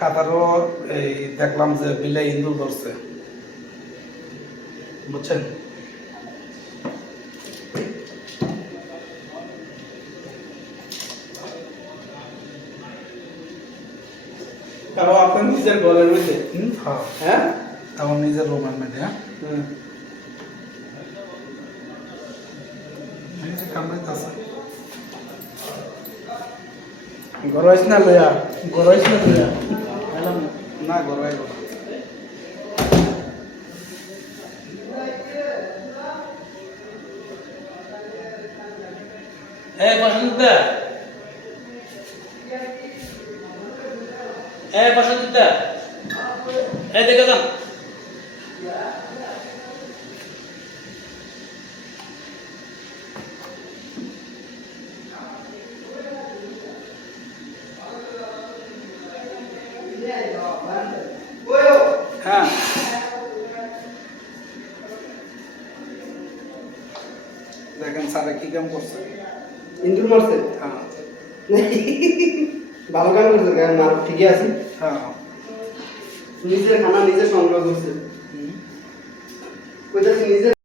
কাতারও এই দেখলাম যে বিলে ইন্দুর ধরছে, বুঝছেন? তাও আপনার নিজের ঘরের মধ্যে? হ্যাঁ, হ্যাঁ, আমার নিজের রুমের মধ্যে। হ্যাঁ, এই যে কামড়াইতেছে। ঘর না লইয়া, ঘর না লইয়া না গরবাই গরম। বসন্ত দেখে যান। হ্যাঁ, দেখেন স্যারে কি কাম করছে। ইন্দুর মারছে? হ্যাঁ ভালো কাম করছে, কেন মার ঠিকই আছে। হ্যাঁ, নিজের খানা নিজে সংগ্রহ করছে, কইতাছি নিজে